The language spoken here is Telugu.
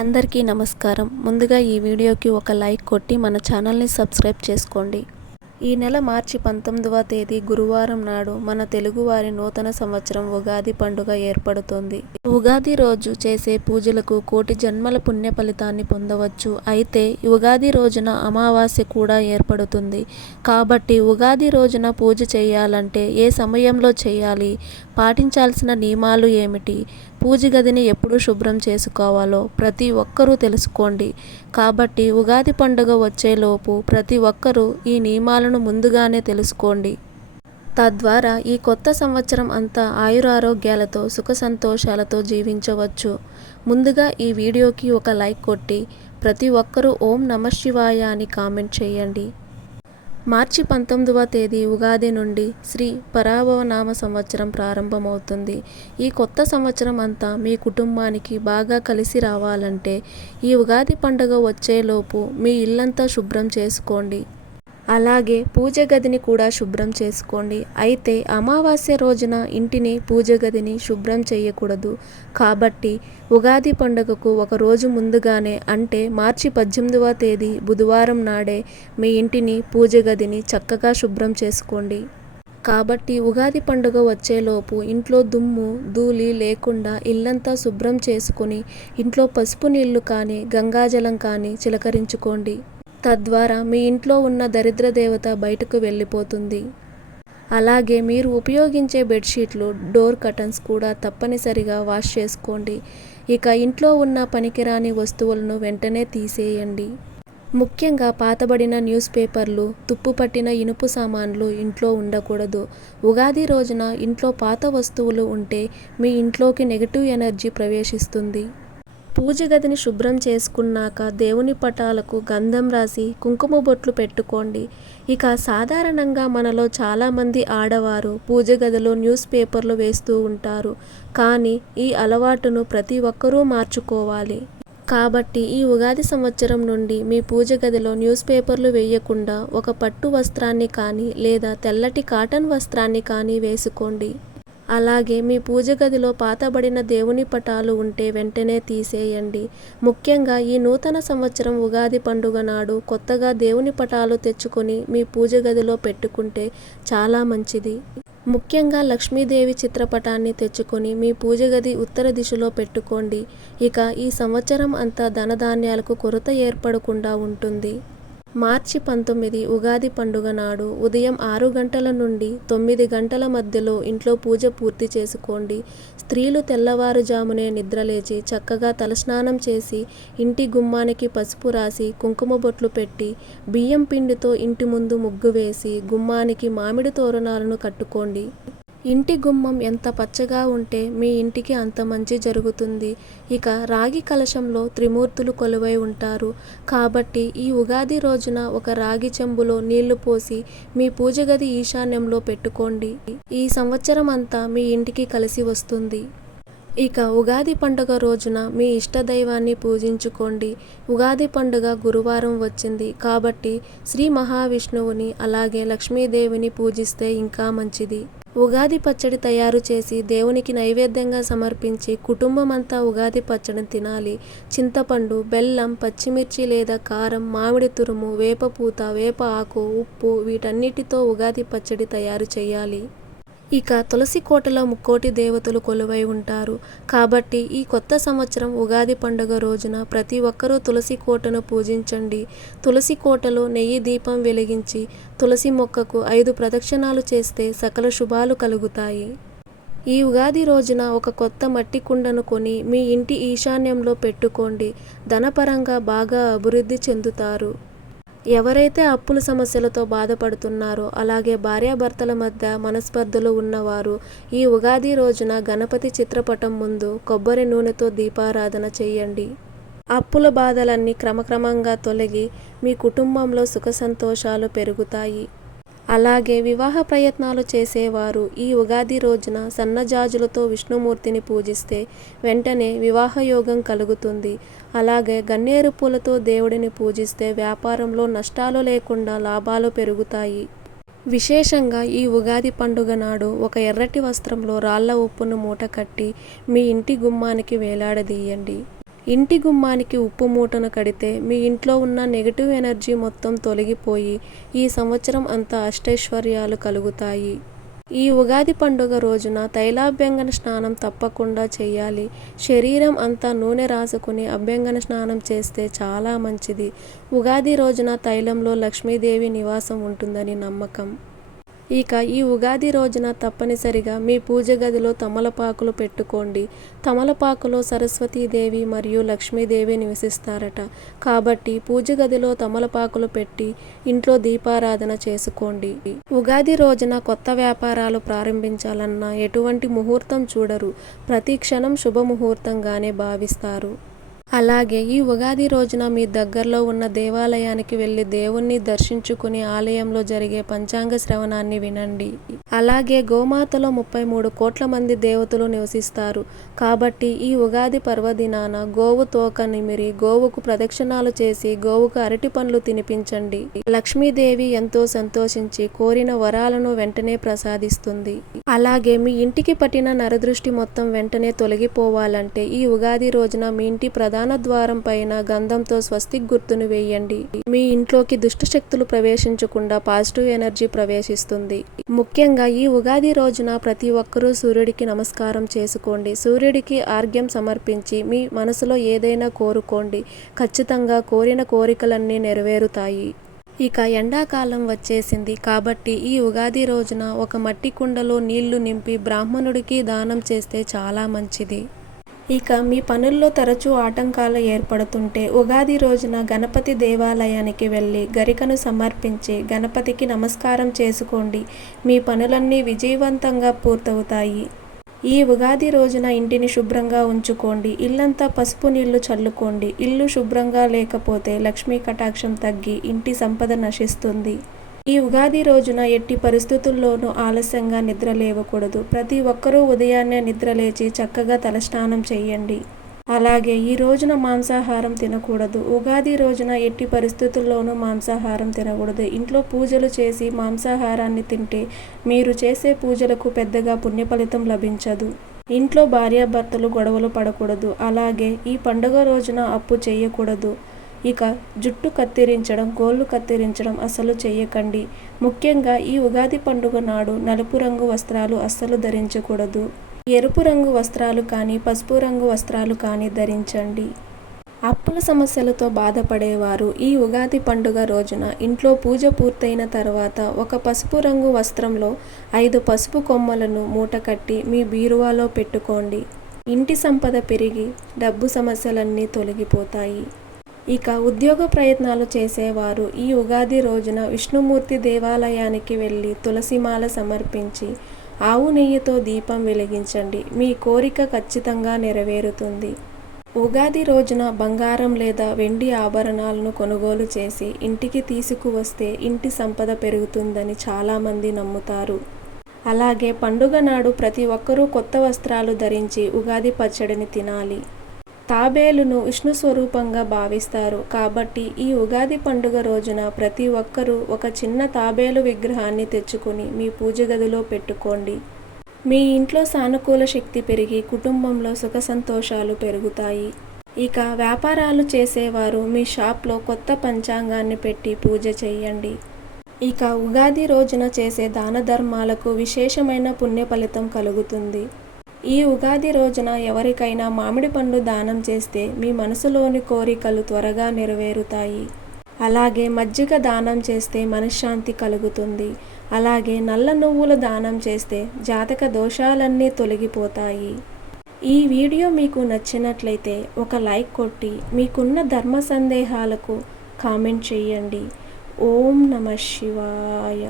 అందరికీ నమస్కారం. ముందుగా ఈ వీడియోకి ఒక లైక్ కొట్టి మన ఛానల్ని సబ్స్క్రైబ్ చేసుకోండి. ఈ నెల మార్చి 19వ తేదీ గురువారం నాడు మన తెలుగువారి నూతన సంవత్సరం ఉగాది పండుగ ఏర్పడుతోంది. ఉగాది రోజు చేసే పూజలకు కోటి జన్మల పుణ్య ఫలితాన్ని పొందవచ్చు. అయితే ఉగాది రోజున అమావాస్య కూడా ఏర్పడుతుంది. కాబట్టి ఉగాది రోజున పూజ చేయాలంటే ఏ సమయంలో చేయాలి, పాటించాల్సిన నియమాలు ఏమిటి, పూజ గదిని ఎప్పుడు శుభ్రం చేసుకోవాలో ప్రతి ఒక్కరూ తెలుసుకోండి. కాబట్టి ఉగాది పండుగ వచ్చేలోపు ప్రతి ఒక్కరూ ఈ నియమాలను ముందుగానే తెలుసుకోండి. తద్వారా ఈ కొత్త సంవత్సరం అంతా ఆయురారోగ్యాలతో సుఖ సంతోషాలతో జీవించవచ్చు. ముందుగా ఈ వీడియోకి ఒక లైక్ కొట్టి ప్రతి ఒక్కరూ ఓం నమఃశివాయ అని కామెంట్ చేయండి. మార్చి 19వ తేదీ ఉగాది నుండి శ్రీ పరాభవనామ సంవత్సరం ప్రారంభమవుతుంది. ఈ కొత్త సంవత్సరం అంతా మీ కుటుంబానికి బాగా కలిసి రావాలంటే ఈ ఉగాది పండుగ వచ్చేలోపు మీ ఇల్లంతా శుభ్రం చేసుకోండి. అలాగే పూజ గదిని కూడా శుభ్రం చేసుకోండి. అయితే అమావాస్య రోజున ఇంటిని పూజ గదిని శుభ్రం చేయకూడదు. కాబట్టి ఉగాది పండుగకు ఒక రోజు ముందుగానే అంటే మార్చి 18వ తేదీ బుధవారం నాడే మీ ఇంటిని పూజ గదిని చక్కగా శుభ్రం చేసుకోండి. కాబట్టి ఉగాది పండుగ వచ్చేలోపు ఇంట్లో దుమ్ము ధూళి లేకుండా ఇల్లంతా శుభ్రం చేసుకుని ఇంట్లో పసుపు నీళ్లు కానీ గంగాజలం కానీ చిలకరించుకోండి. తద్వారా మీ ఇంట్లో ఉన్న దరిద్ర దేవత బయటకు వెళ్ళిపోతుంది. అలాగే మీరు ఉపయోగించే బెడ్షీట్లు, డోర్ కర్టన్స్ కూడా తప్పనిసరిగా వాష్ చేసుకోండి. ఇక ఇంట్లో ఉన్న పనికిరాని వస్తువులను వెంటనే తీసేయండి. ముఖ్యంగా పాతబడిన న్యూస్ పేపర్లు, తుప్పు పట్టిన ఇనుపు సామాన్లు ఇంట్లో ఉండకూడదు. ఉగాది రోజున ఇంట్లో పాత వస్తువులు ఉంటే మీ ఇంట్లోకి నెగిటివ్ ఎనర్జీ ప్రవేశిస్తుంది. పూజ గదిని శుభ్రం చేసుకున్నాక దేవుని పటాలకు గంధం రాసి కుంకుమ బొట్లు పెట్టుకోండి. ఇక సాధారణంగా మనలో చాలామంది ఆడవారు పూజ గదిలో న్యూస్ పేపర్లు వేస్తూ ఉంటారు. కానీ ఈ అలవాటును ప్రతి ఒక్కరూ మార్చుకోవాలి. కాబట్టి ఈ ఉగాది సంవత్సరం నుండి మీ పూజ గదిలో న్యూస్ పేపర్లు వేయకుండా ఒక పట్టు వస్త్రాన్ని కానీ లేదా తెల్లటి కాటన్ వస్త్రాన్ని కానీ వేసుకోండి. అలాగే మీ పూజ గదిలో పాతబడిన దేవుని పటాలు ఉంటే వెంటనే తీసేయండి. ముఖ్యంగా ఈ నూతన సంవత్సరం ఉగాది పండుగ నాడు కొత్తగా దేవుని పటాలు తెచ్చుకొని మీ పూజ గదిలో పెట్టుకుంటే చాలా మంచిది. ముఖ్యంగా లక్ష్మీదేవి చిత్రపటాన్ని తెచ్చుకొని మీ పూజ గది ఉత్తర దిశలో పెట్టుకోండి. ఇక ఈ సంవత్సరం అంతా ధనధాన్యాలకు కొరత ఏర్పడకుండా ఉంటుంది. మార్చి 19 ఉగాది పండుగ నాడు ఉదయం 6 గంటల నుండి 9 గంటల మధ్యలో ఇంట్లో పూజ పూర్తి చేసుకోండి. స్త్రీలు తెల్లవారుజామునే నిద్రలేచి చక్కగా తలస్నానం చేసి ఇంటి గుమ్మానికి పసుపు రాసి కుంకుమ బొట్లు పెట్టి బియ్యం పిండితో ఇంటి ముందు ముగ్గు వేసి గుమ్మానికి మామిడి తోరణాలను కట్టుకోండి. ఇంటి గుమ్మం ఎంత పచ్చగా ఉంటే మీ ఇంటికి అంత మంచి జరుగుతుంది. ఇక రాగి కలశంలో త్రిమూర్తులు కొలువై ఉంటారు. కాబట్టి ఈ ఉగాది రోజున ఒక రాగి చెంబులో నీళ్లు పోసి మీ పూజ గది ఈశాన్యంలో పెట్టుకోండి. ఈ సంవత్సరం అంతా మీ ఇంటికి కలిసి వస్తుంది. ఇక ఉగాది పండుగ రోజున మీ ఇష్టదైవాన్ని పూజించుకోండి. ఉగాది పండుగ గురువారం వచ్చింది కాబట్టి శ్రీ మహావిష్ణువుని అలాగే లక్ష్మీదేవిని పూజిస్తే ఇంకా మంచిది. ఉగాది పచ్చడి తయారు చేసి దేవునికి నైవేద్యంగా సమర్పించి కుటుంబం అంతా ఉగాది పచ్చడిని తినాలి. చింతపండు, బెల్లం, పచ్చిమిర్చి లేదా కారం, మామిడి తురుము, వేపపూత, వేప ఆకు, ఉప్పు వీటన్నిటితో ఉగాది పచ్చడి తయారు చేయాలి. ఇక తులసి కోటలో ముక్కోటి దేవతలు కొలువై ఉంటారు. కాబట్టి ఈ కొత్త సంవత్సరం ఉగాది పండుగ రోజున ప్రతి ఒక్కరూ తులసి కోటను పూజించండి. తులసి కోటలో నెయ్యి దీపం వెలిగించి తులసి మొక్కకు 5 ప్రదక్షిణాలు చేస్తే సకల శుభాలు కలుగుతాయి. ఈ ఉగాది రోజున ఒక కొత్త మట్టి కుండను కొని మీ ఇంటి ఈశాన్యంలో పెట్టుకోండి. ధనపరంగా బాగా అభివృద్ధి చెందుతారు. ఎవరైతే అప్పుల సమస్యలతో బాధపడుతున్నారో అలాగే భార్యాభర్తల మధ్య మనస్పర్ధలు ఉన్నవారు ఈ ఉగాది రోజున గణపతి చిత్రపటం ముందు కొబ్బరి నూనెతో దీపారాధన చేయండి. అప్పుల బాధలన్నీ క్రమక్రమంగా తొలగి మీ కుటుంబంలో సుఖ సంతోషాలు పెరుగుతాయి. అలాగే వివాహ ప్రయత్నాలు చేసేవారు ఈ ఉగాది రోజున సన్నజాజులతో విష్ణుమూర్తిని పూజిస్తే వెంటనే వివాహ యోగం కలుగుతుంది. అలాగే గన్నేరు పూలతో దేవుడిని పూజిస్తే వ్యాపారంలో నష్టాలు లేకుండా లాభాలు పెరుగుతాయి. విశేషంగా ఈ ఉగాది పండుగ నాడు ఒక ఎర్రటి వస్త్రంలో రాళ్ల ఉప్పును మూట కట్టి మీ ఇంటి గుమ్మానికి వేలాడదీయండి. ఇంటి గుమ్మానికి ఉప్పు మూటను కడితే మీ ఇంట్లో ఉన్న నెగటివ్ ఎనర్జీ మొత్తం తొలగిపోయి ఈ సంవత్సరం అంతా అష్టైశ్వర్యాలు కలుగుతాయి. ఈ ఉగాది పండుగ రోజున తైలాభ్యంగన స్నానం తప్పకుండా చేయాలి. శరీరం అంతా నూనె రాసుకుని అభ్యంగన స్నానం చేస్తే చాలా మంచిది. ఉగాది రోజున తైలంలో లక్ష్మీదేవి నివాసం ఉంటుందని నమ్మకం. ఇక ఈ ఉగాది రోజున తప్పనిసరిగా మీ పూజ గదిలో తమలపాకులు పెట్టుకోండి. తమలపాకులో సరస్వతీదేవి మరియు లక్ష్మీదేవి నివసిస్తారట. కాబట్టి పూజ గదిలో తమలపాకులు పెట్టి ఇంట్లో దీపారాధన చేసుకోండి. ఉగాది రోజున కొత్త వ్యాపారాలు ప్రారంభించాలన్నా ఎటువంటి ముహూర్తం చూడరు. ప్రతి క్షణం శుభముహూర్తంగానే భావిస్తారు. అలాగే ఈ ఉగాది రోజున మీ దగ్గరలో ఉన్న దేవాలయానికి వెళ్ళి దేవుణ్ణి దర్శించుకుని ఆలయంలో జరిగే పంచాంగ శ్రవణాన్ని వినండి. అలాగే గోమాతలో 33 కోట్ల మంది దేవతలు నివసిస్తారు. కాబట్టి ఈ ఉగాది పర్వదినాన గోవు తోక నిమిరి గోవుకు ప్రదక్షిణాలు చేసి గోవుకు అరటి పండ్లు తినిపించండి. లక్ష్మీదేవి ఎంతో సంతోషించి కోరిన వరాలను వెంటనే ప్రసాదిస్తుంది. అలాగే మీ ఇంటికి పట్టిన నరదృష్టి మొత్తం వెంటనే తొలగిపోవాలంటే ఈ ఉగాది రోజున మీ ఇంటి ప్రధాన ద్వారం పైన గంధంతో స్వస్తిక్ గుర్తును వేయండి. మీ ఇంట్లోకి దుష్ట శక్తులు ప్రవేశించకుండా పాజిటివ్ ఎనర్జీ ప్రవేశిస్తుంది. ముఖ్యంగా ఈ ఉగాది రోజున ప్రతి ఒక్కరూ సూర్యుడికి నమస్కారం చేసుకోండి. సూర్యుడికి ఆర్ఘ్యం సమర్పించి మీ మనసులో ఏదైనా కోరుకోండి. ఖచ్చితంగా కోరిన కోరికలన్నీ నెరవేరుతాయి. ఇక ఎండాకాలం వచ్చేసింది కాబట్టి ఈ ఉగాది రోజున ఒక మట్టి కుండలో నీళ్లు నింపి బ్రాహ్మణుడికి దానం చేస్తే చాలా మంచిది. ఇక మీ పనుల్లో తరచూ ఆటంకాలు ఏర్పడుతుంటే ఉగాది రోజున గణపతి దేవాలయానికి వెళ్ళి గరికను సమర్పించి గణపతికి నమస్కారం చేసుకోండి. మీ పనులన్నీ విజయవంతంగా పూర్తవుతాయి. ఈ ఉగాది రోజున ఇంటిని శుభ్రంగా ఉంచుకోండి. ఇల్లంతా పసుపు నీళ్లు చల్లుకోండి. ఇల్లు శుభ్రంగా లేకపోతే లక్ష్మీ కటాక్షం తగ్గి ఇంటి సంపద నశిస్తుంది. ఈ ఉగాది రోజున ఎట్టి పరిస్థితుల్లోనూ ఆలస్యంగా నిద్ర లేవకూడదు. ప్రతి ఒక్కరూ ఉదయాన్నే నిద్రలేచి చక్కగా తలస్నానం చేయండి. అలాగే ఈ రోజున మాంసాహారం తినకూడదు. ఉగాది రోజున ఎట్టి పరిస్థితుల్లోనూ మాంసాహారం తినకూడదు. ఇంట్లో పూజలు చేసి మాంసాహారాన్ని తింటే మీరు చేసే పూజలకు పెద్దగా పుణ్యఫలితం లభించదు. ఇంట్లో భార్యాభర్తలు గొడవలు పడకూడదు. అలాగే ఈ పండుగ రోజున అప్పు చేయకూడదు. ఇక జుట్టు కత్తిరించడం, గోళ్లు కత్తిరించడం అస్సలు చేయకండి. ముఖ్యంగా ఈ ఉగాది పండుగ నాడు నలుపు రంగు వస్త్రాలు అస్సలు ధరించకూడదు. ఎరుపు రంగు వస్త్రాలు కానీ పసుపు రంగు వస్త్రాలు కానీ ధరించండి. అప్పుల సమస్యలతో బాధపడేవారు ఈ ఉగాది పండుగ రోజున ఇంట్లో పూజ పూర్తయిన తర్వాత ఒక పసుపు రంగు వస్త్రంలో 5 పసుపు కొమ్మలను మూటకట్టి మీ బీరువాలో పెట్టుకోండి. ఇంటి సంపద పెరిగి డబ్బు సమస్యలన్నీ తొలగిపోతాయి. ఇక ఉద్యోగ ప్రయత్నాలు చేసేవారు ఈ ఉగాది రోజున విష్ణుమూర్తి దేవాలయానికి వెళ్ళి తులసిమాల సమర్పించి ఆవు నెయ్యితో దీపం వెలిగించండి. మీ కోరిక ఖచ్చితంగా నెరవేరుతుంది. ఉగాది రోజున బంగారం లేదా వెండి ఆభరణాలను కొనుగోలు చేసి ఇంటికి తీసుకువస్తే ఇంటి సంపద పెరుగుతుందని చాలామంది నమ్ముతారు. అలాగే పండుగ నాడు ప్రతి ఒక్కరూ కొత్త వస్త్రాలు ధరించి ఉగాది పచ్చడిని తినాలి. తాబేలును విష్ణు స్వరూపంగా భావిస్తారు. కాబట్టి ఈ ఉగాది పండుగ రోజున ప్రతి ఒక్కరూ ఒక చిన్న తాబేలు విగ్రహాన్ని తెచ్చుకుని మీ పూజ గదిలో పెట్టుకోండి. మీ ఇంట్లో సానుకూల శక్తి పెరిగి కుటుంబంలో సుఖ సంతోషాలు పెరుగుతాయి. ఇక వ్యాపారాలు చేసేవారు మీ షాప్లో కొత్త పంచాంగాన్ని పెట్టి పూజ చేయండి. ఇక ఉగాది రోజున చేసే దాన ధర్మాలకు విశేషమైన పుణ్య ఫలితం కలుగుతుంది. ఈ ఉగాది రోజున ఎవరికైనా మామిడి పండు దానం చేస్తే మీ మనసులోని కోరికలు త్వరగా నెరవేరుతాయి. అలాగే మజ్జిగ దానం చేస్తే మనశ్శాంతి కలుగుతుంది. అలాగే నల్ల నువ్వుల దానం చేస్తే జాతక దోషాలన్నీ తొలగిపోతాయి. ఈ వీడియో మీకు నచ్చినట్లయితే ఒక లైక్ కొట్టి మీకున్న ధర్మ సందేహాలకు కామెంట్ చేయండి. ఓం నమః శివాయ.